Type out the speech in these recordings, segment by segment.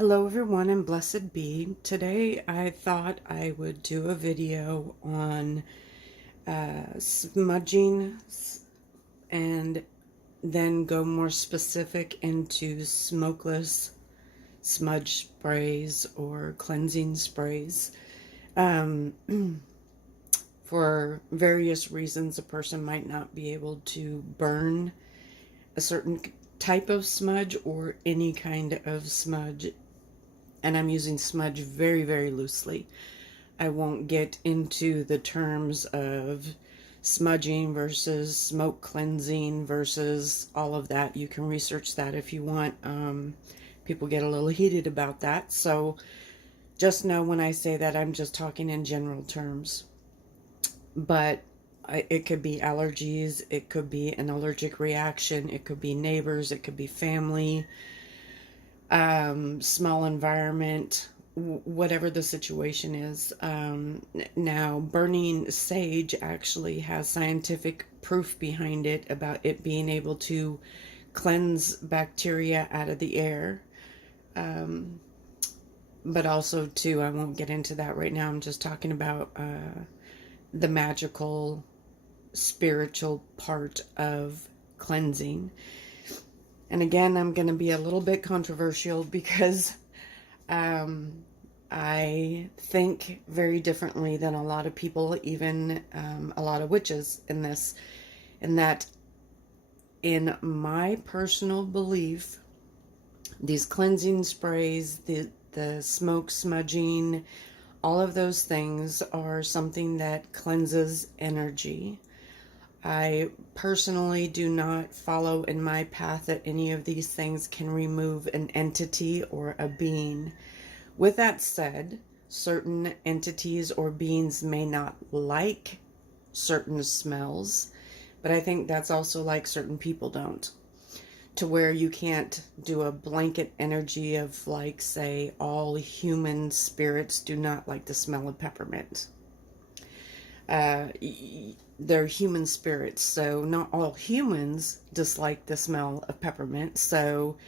Hello everyone and blessed be. Today I thought I would do a video on smudging and then go more specific into smokeless smudge sprays or cleansing sprays. Um, for various reasons, a person might not be able to burn a certain type of smudge or any kind of smudge, and I'm using smudge very, very loosely. I won't get into the terms of smudging versus smoke cleansing versus all of that. You can research that if you want. People get a little heated about that. So just know when I say that, I'm just talking in general terms. But it could be allergies, it could be an allergic reaction, it could be neighbors, it could be family, small environment, whatever the situation is. Now, burning sage actually has scientific proof behind it about it being able to cleanse bacteria out of the air. But also, too, I won't get into that right now. I'm just talking about the magical, spiritual part of cleansing. And again, I'm going to be a little bit controversial because I think very differently than a lot of people, even a lot of witches in this, in that, in my personal belief, these cleansing sprays, the smoke smudging, all of those things are something that cleanses energy. I personally do not follow in my path that any of these things can remove an entity or a being. With that said, certain entities or beings may not like certain smells, but I think that's also like certain people don't. To where you can't do a blanket energy of, like, say, all human spirits do not like the smell of peppermint. They're human spirits, so not all humans dislike the smell of peppermint. So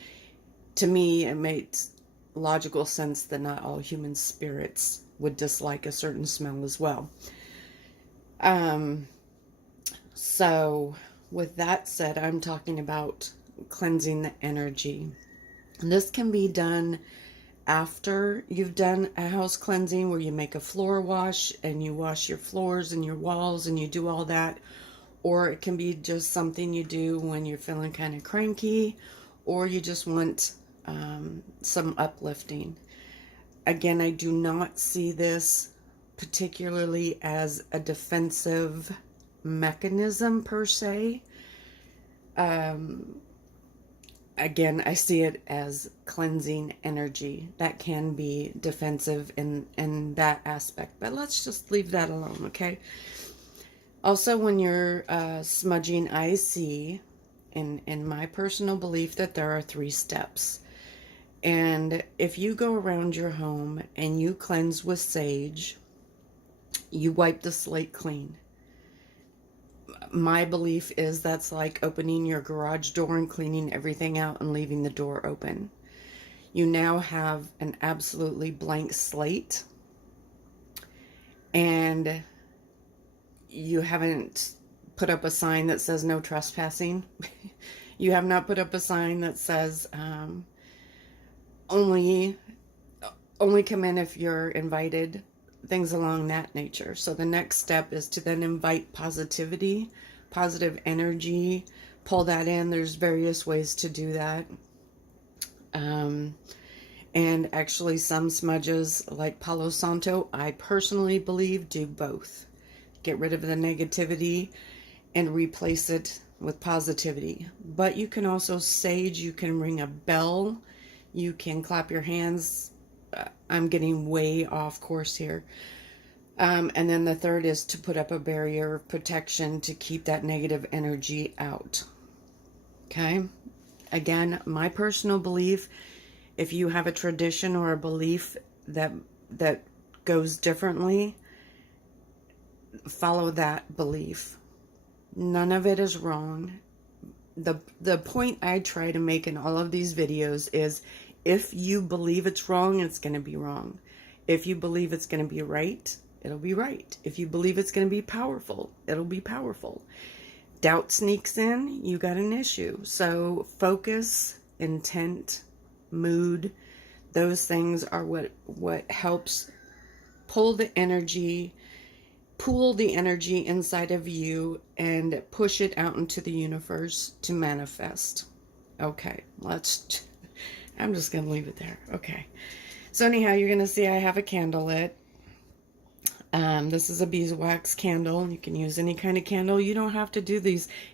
to me, it makes logical sense that not all human spirits would dislike a certain smell as well. So with that said, I'm talking about cleansing the energy. And this can be done after you've done a house cleansing, where you make a floor wash and you wash your floors and your walls and you do all that. Or it can be just something you do when you're feeling kind of cranky, or you just want some uplifting. Again, I do not see this particularly as a defensive mechanism per se. Again, I see it as cleansing energy. That can be defensive in that aspect, but let's just leave that alone, okay? Also, when you're smudging, I see, in my personal belief, that there are 3 steps. And if you go around your home and you cleanse with sage, you wipe the slate clean. My belief is that's like opening your garage door and cleaning everything out and leaving the door open. You now have an absolutely blank slate, and you haven't put up a sign that says no trespassing. You have not put up a sign that says only come in if you're invited, things along that nature. So the next step is to then invite positivity, positive energy, pull that in. There's various ways to do that. And actually some smudges like Palo Santo, I personally believe, do both. Get rid of the negativity and replace it with positivity. But you can also sage, you can ring a bell, you can clap your hands. I'm getting way off course here. And then the third is to put up a barrier of protection to keep that negative energy out. Okay? Again, my personal belief, if you have a tradition or a belief that goes differently, follow that belief. None of it is wrong. The point I try to make in all of these videos is If you believe it's wrong, it's going to be wrong. If you believe it's going to be right, it'll be right. If you believe it's going to be powerful, it'll be powerful. Doubt sneaks in, you got an issue. So focus, intent, mood, those things are what helps pull the energy, pool the energy inside of you and push it out into the universe to manifest. Okay, I'm just going to leave it there. Okay. So anyhow, you're going to see I have a candle lit. This is a beeswax candle. You can use any kind of candle. You don't have to do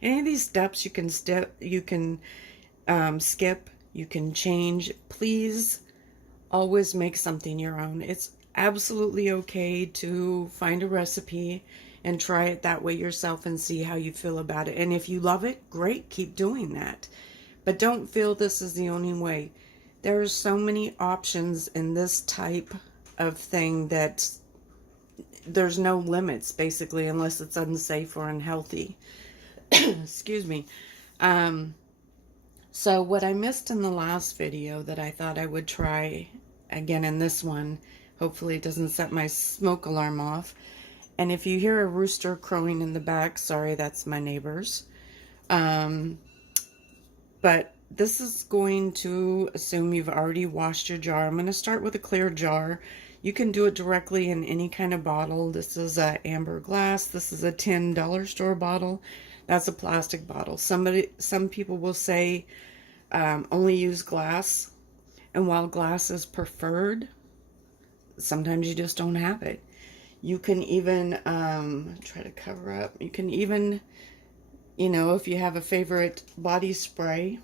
any of these steps. You can skip, you can change. Please always make something your own. It's absolutely okay to find a recipe and try it that way yourself and see how you feel about it. And if you love it, great, keep doing that. But don't feel this is the only way. There are so many options in this type of thing that there's no limits, basically, unless it's unsafe or unhealthy. Excuse me. So what I missed in the last video that I thought I would try again in this one, hopefully it doesn't set my smoke alarm off. And if you hear a rooster crowing in the back, sorry, that's my neighbors. But this is going to assume you've already washed your jar. I'm going to start with a clear jar. You can do it directly in any kind of bottle. This is a amber glass. This is a $10 store bottle. That's a plastic bottle. Some people will say only use glass. And while glass is preferred, sometimes you just don't have it. You can even try to cover up. You can even, if you have a favorite body spray,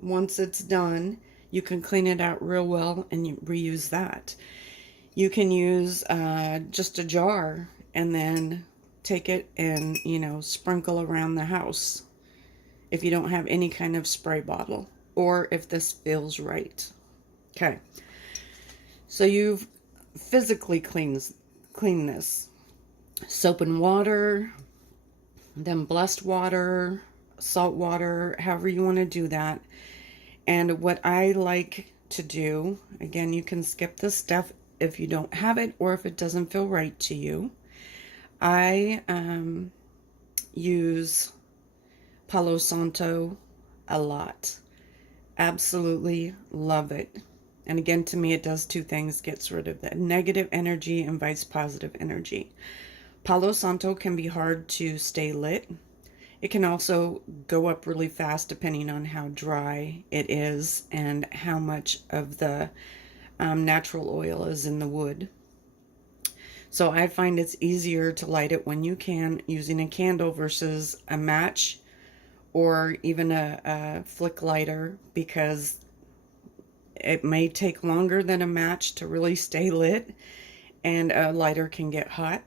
once it's done, you can clean it out real well and you reuse that. You can use just a jar and then take it and, sprinkle around the house if you don't have any kind of spray bottle or if this feels right. Okay. So you've physically cleaned this. Soap and water, then blessed water, salt water, however you want to do that. And what I like to do, again, you can skip this stuff if you don't have it or if it doesn't feel right to you. I use Palo Santo a lot. Absolutely love it. And again, to me, it does two things. Gets rid of the negative energy, invites positive energy. Palo Santo can be hard to stay lit. It can also go up really fast depending on how dry it is and how much of the natural oil is in the wood. So I find it's easier to light it when you can using a candle versus a match or even a flick lighter, because it may take longer than a match to really stay lit and a lighter can get hot.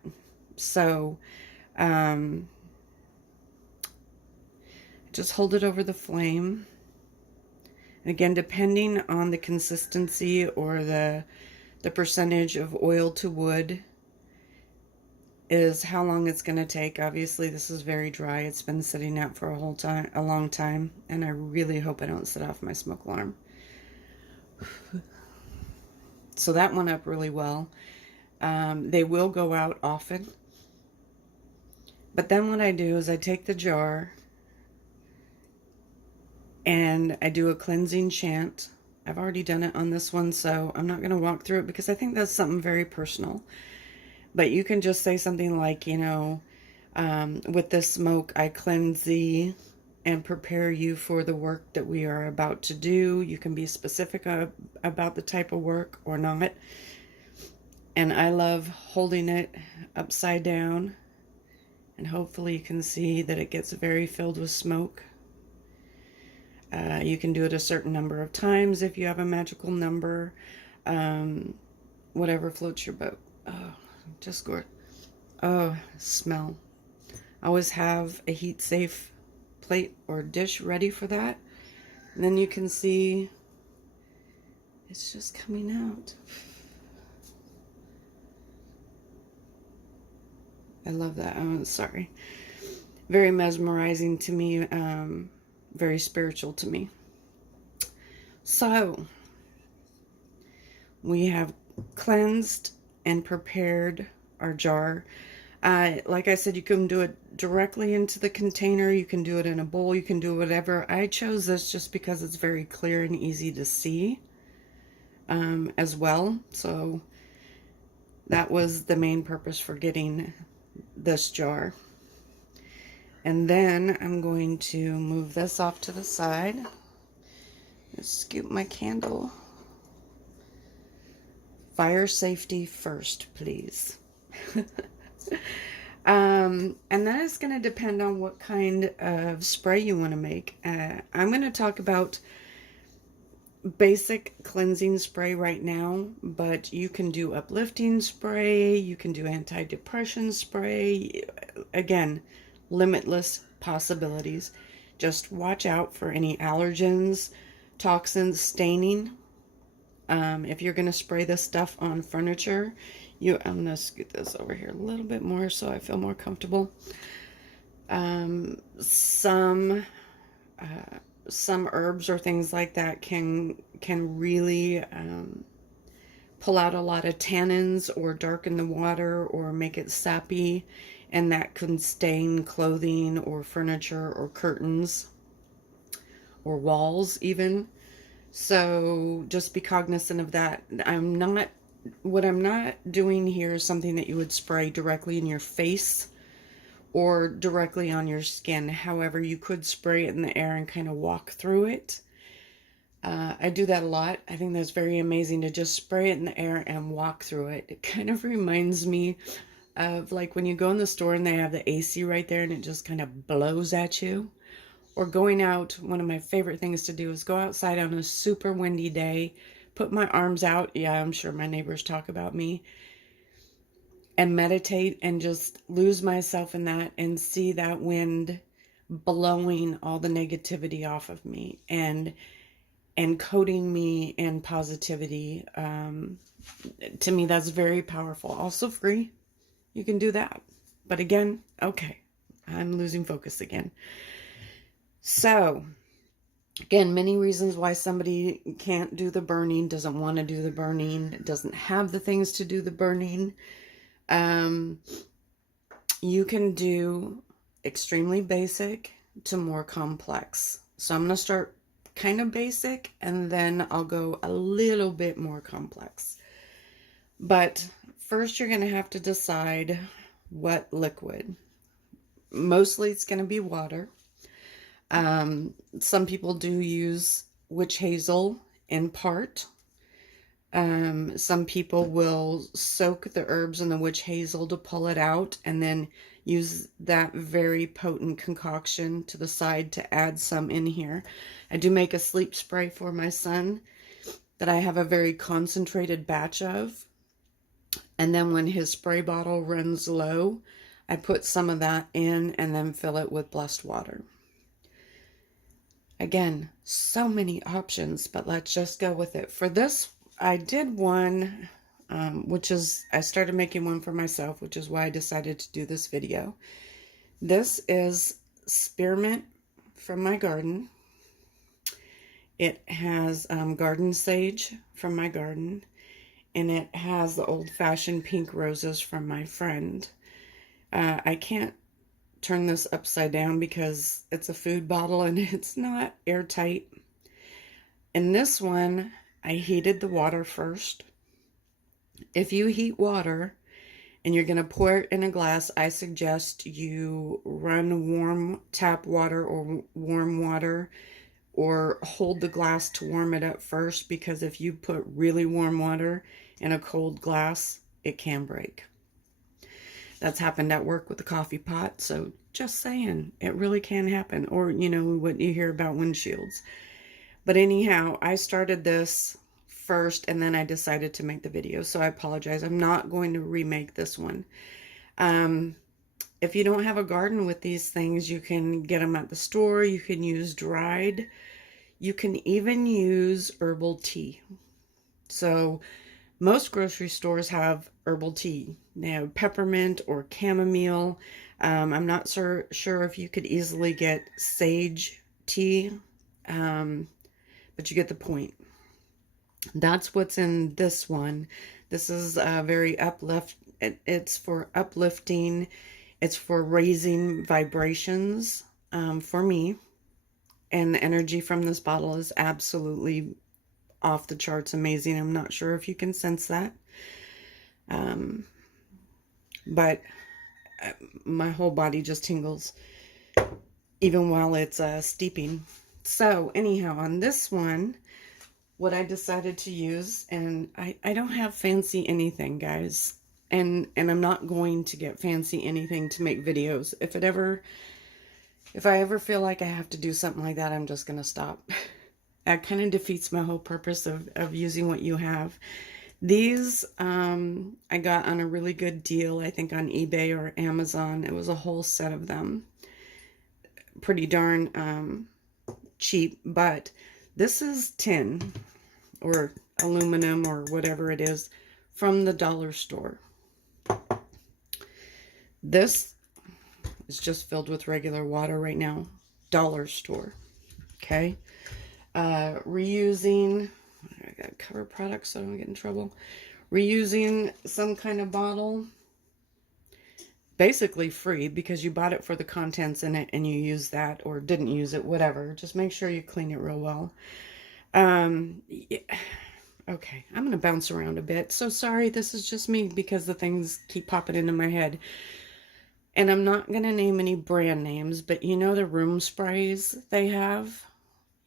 So just hold it over the flame. Again, depending on the consistency or the percentage of oil to wood is how long it's going to take. Obviously, this is very dry. It's been sitting out for a long time, and I really hope I don't set off my smoke alarm. So that went up really well. They will go out often. But then what I do is I take the jar and I do a cleansing chant. I've already done it on this one, so I'm not going to walk through it because I think that's something very personal. But you can just say something like, with this smoke, I cleanse thee and prepare you for the work that we are about to do. You can be specific about the type of work or not. And I love holding it upside down. And hopefully you can see that it gets very filled with smoke. You can do it a certain number of times if you have a magical number. Whatever floats your boat. Oh, just good. Oh, smell. Always have a heat safe plate or dish ready for that. And then you can see it's just coming out. I love that. Oh, sorry. Very mesmerizing to me. Very spiritual to me. So, we have cleansed and prepared our jar. Like I said, you can do it directly into the container. You can do it in a bowl. You can do whatever. I chose this just because it's very clear and easy to see as well. So that was the main purpose for getting this jar. And then I'm going to move this off to the side. Scoop my candle. Fire safety first, please. And that is going to depend on what kind of spray you want to make. I'm going to talk about basic cleansing spray right now, but you can do uplifting spray, you can do anti-depression spray. Again, limitless possibilities. Just watch out for any allergens, toxins, staining. If you're going to spray this stuff on furniture, I'm going to scoot this over here a little bit more so I feel more comfortable. Some herbs or things like that can really pull out a lot of tannins or darken the water or make it sappy, and that can stain clothing or furniture or curtains or walls even. So just be cognizant of that. What I'm not doing here is something that you would spray directly in your face or directly on your skin. However, you could spray it in the air and kind of walk through it. I do that a lot. I think that's very amazing to just spray it in the air and walk through it. It kind of reminds me of like when you go in the store and they have the AC right there and it just kind of blows at you. Or going out, one of my favorite things to do is go outside on a super windy day, put my arms out. Yeah, I'm sure my neighbors talk about me. And meditate and just lose myself in that and see that wind blowing all the negativity off of me and coating me in positivity. To me, that's very powerful. Also free. You can do that. But again, okay, I'm losing focus again. So, again, many reasons why somebody can't do the burning, doesn't want to do the burning, doesn't have the things to do the burning. You can do extremely basic to more complex. So I'm going to start kind of basic and then I'll go a little bit more complex. But first you're going to have to decide what liquid. Mostly it's going to be water. Some people do use witch hazel in part. Some people will soak the herbs in the witch hazel to pull it out and then use that very potent concoction to the side to add some in here. I do make a sleep spray for my son that I have a very concentrated batch of. And then when his spray bottle runs low, I put some of that in and then fill it with blessed water. Again, so many options, but let's just go with it. For this, I did one, I started making one for myself, which is why I decided to do this video. This is spearmint from my garden. It has garden sage from my garden, and it has the old-fashioned pink roses from my friend. I can't turn this upside down because it's a food bottle and it's not airtight. In this one, I heated the water first. If you heat water and you're going to pour it in a glass, I suggest you run warm tap water or warm water or hold the glass to warm it up first, because if you put really warm water in a cold glass, it can break. That's happened at work with the coffee pot, so just saying, it really can happen. Or, you know, what you hear about windshields. But anyhow, I started this first and then I decided to make the video, so I apologize. I'm not going to remake this one. If you don't have a garden with these things, you can get them at the store. You can use dried. You can even use herbal tea. So most grocery stores have herbal tea. They have peppermint or chamomile. I'm not sure if you could easily get sage tea, but you get the point. That's what's in this one. This is very it's for uplifting. It's for raising vibrations for me. And the energy from this bottle is absolutely off the charts amazing. I'm not sure if you can sense that. Um, but my whole body just tingles even while it's steeping. So anyhow, on this one, what I decided to use, and I don't have fancy anything, guys. And I'm not going to get fancy anything to make videos. If I ever feel like I have to do something like that, I'm just going to stop. That kind of defeats my whole purpose of using what you have. These I got on a really good deal, I think on eBay or Amazon. It was a whole set of them. Pretty darn cheap, but this is tin or aluminum or whatever it is from the dollar store. This is just filled with regular water right now. Dollar store. Okay. Reusing, I gotta cover products so I don't get in trouble. Reusing some kind of bottle. Basically free because you bought it for the contents in it and you use that or didn't use it, whatever. Just make sure you clean it real well. Yeah. Okay, I'm going to bounce around a bit. So sorry, this is just me because the things keep popping into my head. And I'm not going to name any brand names, but you know the room sprays they have?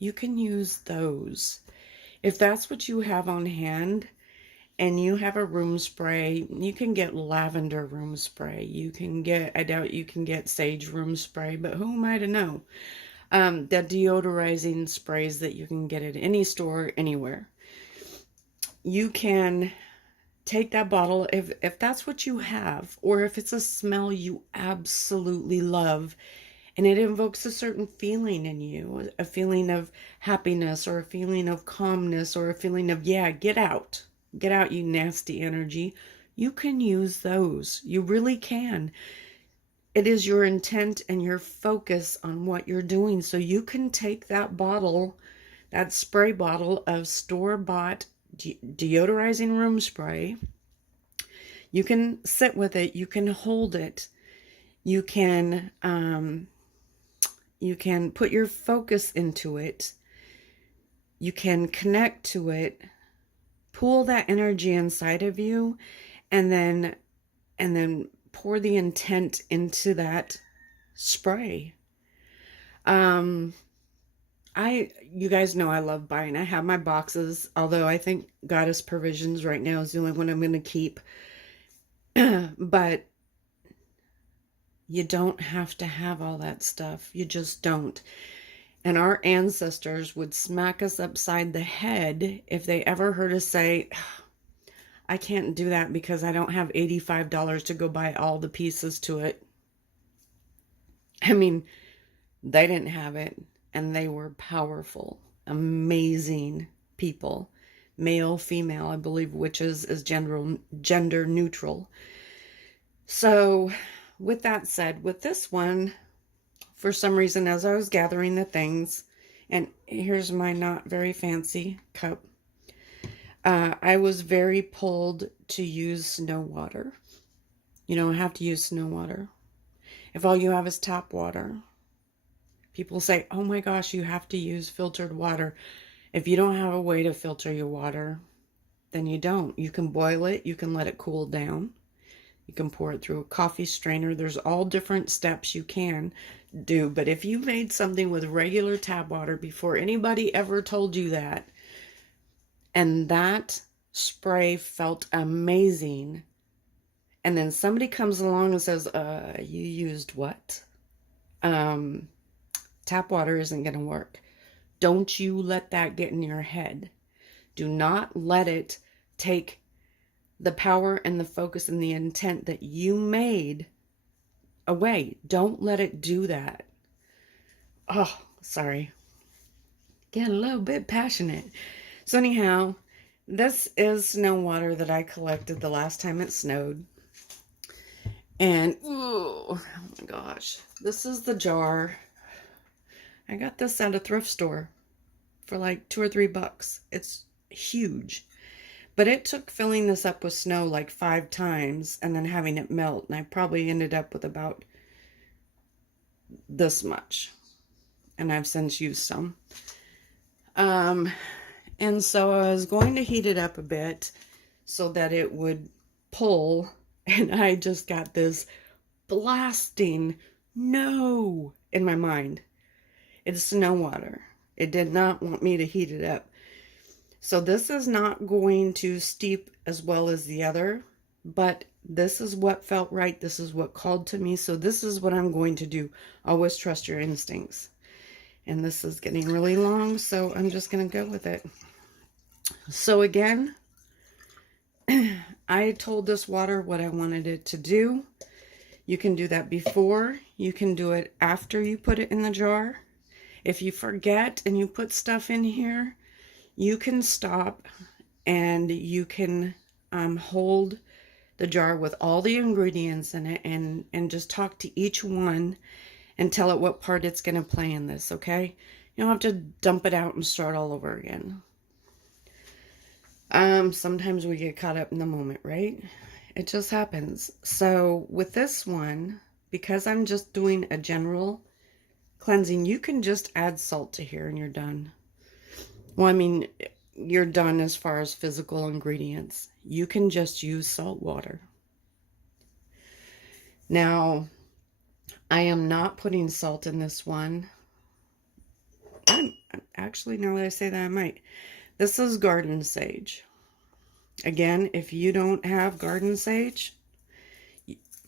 You can use those. If that's what you have on hand and you have a room spray, you can get lavender room spray. You can get, I doubt you can get sage room spray, but who am I to know? The deodorizing sprays that you can get at any store, anywhere. You can take that bottle, if that's what you have, or if it's a smell you absolutely love, and it invokes a certain feeling in you, a feeling of happiness, or a feeling of calmness, or a feeling of, yeah, get out, you nasty energy. You can use those. You really can. It is your intent and your focus on what you're doing. So you can take that bottle, that spray bottle of store-bought deodorizing room spray. You can sit with it. You can hold it. You can put your focus into it. You can connect to it. Pull that energy inside of you, and then pour the intent into that spray. You guys know I love buying. I have my boxes, although I think Goddess Provisions right now is the only one I'm going to keep. But you don't have to have all that stuff. You just don't. And our ancestors would smack us upside the head if they ever heard us say, I can't do that because I don't have $85 to go buy all the pieces to it. I mean, they didn't have it, and they were powerful, amazing people. Male, female, I believe witches is gender neutral. So with that said, with this one, for some reason, as I was gathering the things, and here's my not very fancy cup, I was very pulled to use snow water. You don't have to use snow water. If all you have is tap water, people say, oh my gosh, you have to use filtered water. If you don't have a way to filter your water, then you don't. You can boil it. You can let it cool down. You can pour it through a coffee strainer. There's all different steps you can do. But if you made something with regular tap water before anybody ever told you that, and that spray felt amazing, and then somebody comes along and says, you used what? Tap water isn't going to work. Don't you let that get in your head. Do not let it take the power and the focus and the intent that you made away. Don't let it do that. Oh, sorry. Getting a little bit passionate. So anyhow, this is snow water that I collected the last time it snowed. And, oh my gosh, this is the jar. I got this at a thrift store for like $2 or $3. It's huge. But it took filling this up with snow like 5 times and then having it melt. And I probably ended up with about this much. And I've since used some. And so I was going to heat it up a bit so that it would pull. And I just got this blasting no in my mind. It's snow water. It did not want me to heat it up. So this is not going to steep as well as the other, but this is what felt right. This is what called to me. So this is what I'm going to do. Always trust your instincts. And this is getting really long, so I'm just going to go with it. So again, I told this water what I wanted it to do. You can do that before. You can do it after you put it in the jar. If you forget and you put stuff in here, you can stop and you can hold the jar with all the ingredients in it and just talk to each one and tell it what part it's going to play in this, okay? You don't have to dump it out and start all over again. Sometimes we get caught up in the moment, right? It just happens. So with this one, because I'm just doing a general cleansing, you can just add salt to here and you're done. Well, I mean, you're done as far as physical ingredients. You can just use salt water. Now, I am not putting salt in this one. Actually, now that I say that, I might. This is garden sage. Again, if you don't have garden sage,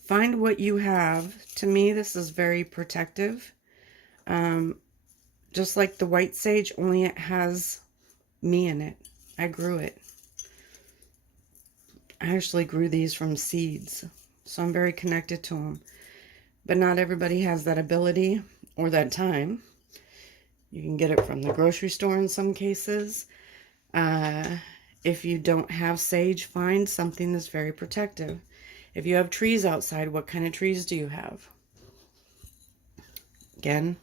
find what you have. To me, this is very protective. Just like the white sage, only it has me in it. I grew it. I actually grew these from seeds, so I'm very connected to them. But not everybody has that ability or that time. You can get it from the grocery store in some cases. If you don't have sage, find something that's very protective. If you have trees outside, what kind of trees do you have? Again,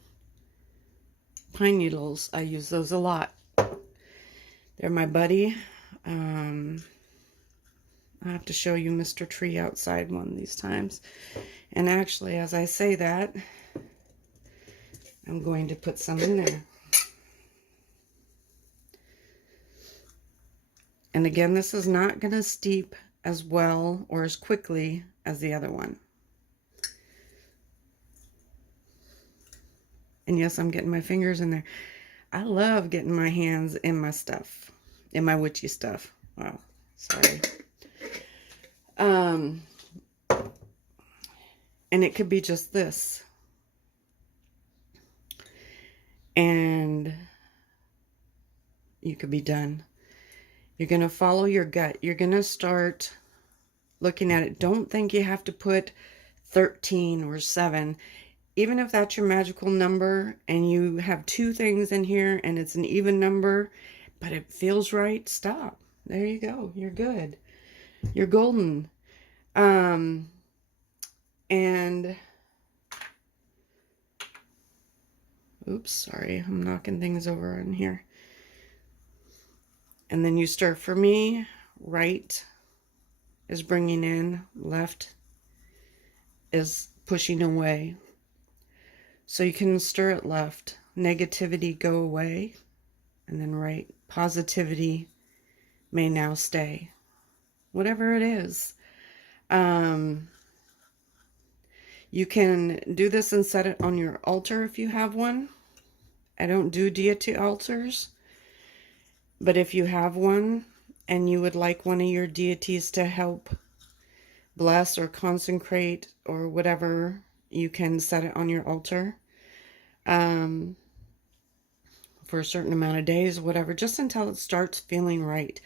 pine needles. I use those a lot. They're my buddy. I have to show you Mr. Tree outside one of these times. And actually, as I say that, I'm going to put some in there. And again, this is not going to steep as well or as quickly as the other one. And yes, I'm getting my fingers in there. I love getting my hands in my stuff, in my witchy stuff. Wow, sorry. And it could be just this. And you could be done. You're going to follow your gut. You're going to start looking at it. Don't think you have to put 13 or 7. Even if that's your magical number and you have 2 things in here and it's an even number, but it feels right, stop. There you go. You're good. You're golden. And oops, sorry. I'm knocking things over in here. And then you stir. For me, right is bringing in, left is pushing away. So you can stir it left. Negativity go away. And then right. Positivity may now stay. Whatever it is. You can do this and set it on your altar if you have one. I don't do deity altars. But if you have one and you would like one of your deities to help bless or consecrate or whatever, you can set it on your altar for a certain amount of days, whatever, just until it starts feeling right.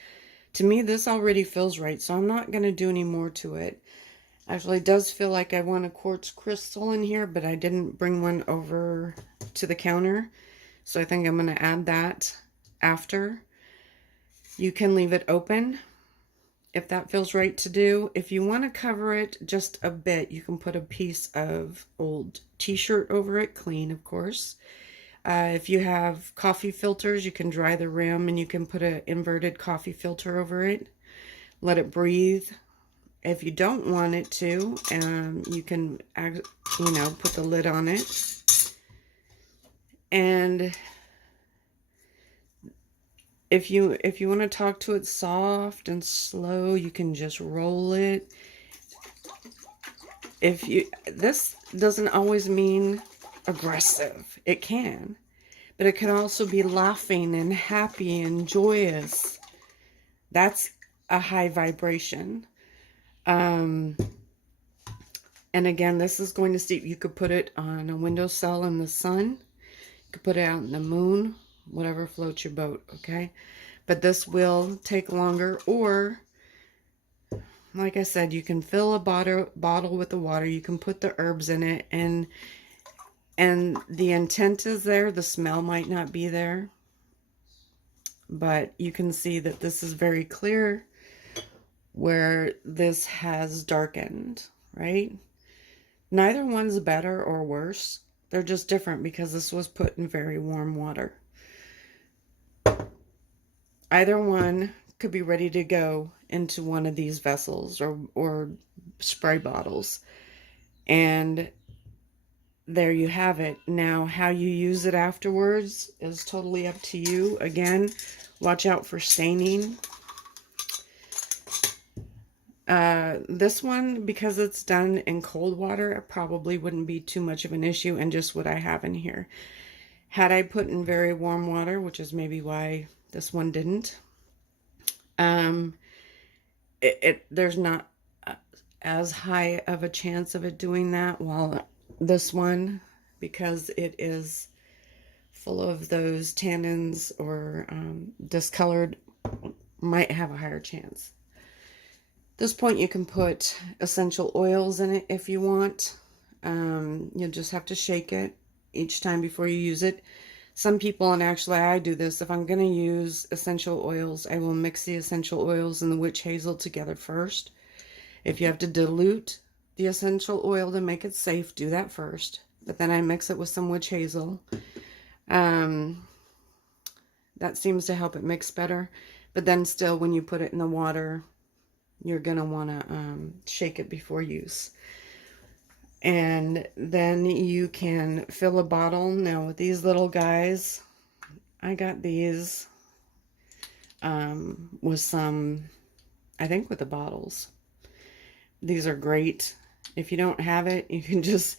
To me, this already feels right, so I'm not going to do any more to it. Actually, it does feel like I want a quartz crystal in here, but I didn't bring one over to the counter, so I think I'm going to add that after. You can leave it open if that feels right to do. If you want to cover it just a bit, you can put a piece of old t-shirt over it, clean, of course. If you have coffee filters, you can dry the rim and you can put an inverted coffee filter over it. Let it breathe. If you don't want it to, you can, put the lid on it. And if you want to talk to it soft and slow, you can just roll it. This doesn't always mean aggressive. It can, but it can also be laughing and happy and joyous. That's a high vibration. And again, this is going to steep. You could put it on a windowsill in the sun. You could put it out in the moon, whatever floats your boat, okay? But this will take longer, or like I said, you can fill a bottle with the water. You can put the herbs in it, and the intent is there. The smell might not be there, but you can see that this is very clear where this has darkened, right? Neither one's better or worse. They're just different because this was put in very warm water. Either one could be ready to go into one of these vessels or spray bottles. And there you have it. Now, how you use it afterwards is totally up to you. Again, watch out for staining. This one, because it's done in cold water, it probably wouldn't be too much of an issue, and just what I have in here. Had I put in very warm water, which is maybe why this one didn't, there's not as high of a chance of it doing that, while this one, because it is full of those tannins or discolored, might have a higher chance. At this point, you can put essential oils in it if you want. You'll just have to shake it each time before you use it. Some people, and actually I do this, if I'm going to use essential oils, I will mix the essential oils and the witch hazel together first. If you have to dilute the essential oil to make it safe, do that first. But then I mix it with some witch hazel. That seems to help it mix better. But then still, when you put it in the water, you're going to want to shake it before use. And then you can fill a bottle. Now with these little guys, I got these with some, I think with the bottles. These are great. If you don't have it, you can just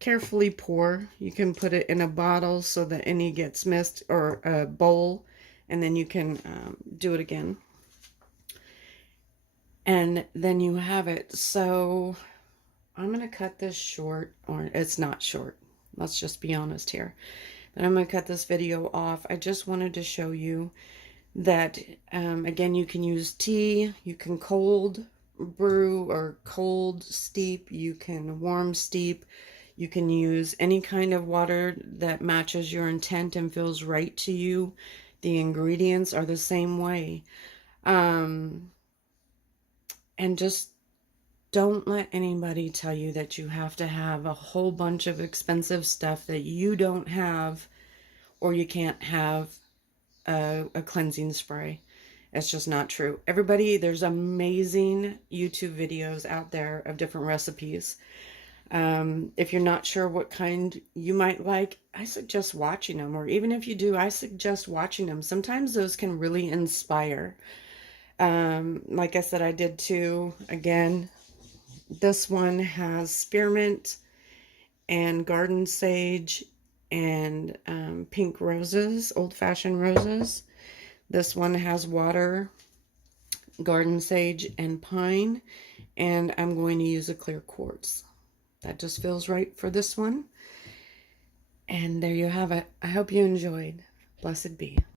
carefully pour. You can put it in a bottle so that any gets missed, or a bowl, and then you can do it again. And then you have it. So I'm going to cut this short, or it's not short. Let's just be honest here. But I'm going to cut this video off. I just wanted to show you that, again, you can use tea. You can cold brew or cold steep. You can warm steep. You can use any kind of water that matches your intent and feels right to you. The ingredients are the same way. And just don't let anybody tell you that you have to have a whole bunch of expensive stuff that you don't have, or you can't have a cleansing spray. It's just not true. Everybody, there's amazing YouTube videos out there of different recipes. If you're not sure what kind you might like, I suggest watching them. Or even if you do, I suggest watching them. Sometimes those can really inspire. Like I said, I did two. Again, this one has spearmint and garden sage and pink roses, old-fashioned roses. This one has water, garden sage, and pine. And I'm going to use a clear quartz. That just feels right for this one. And there you have it. I hope you enjoyed. Blessed be.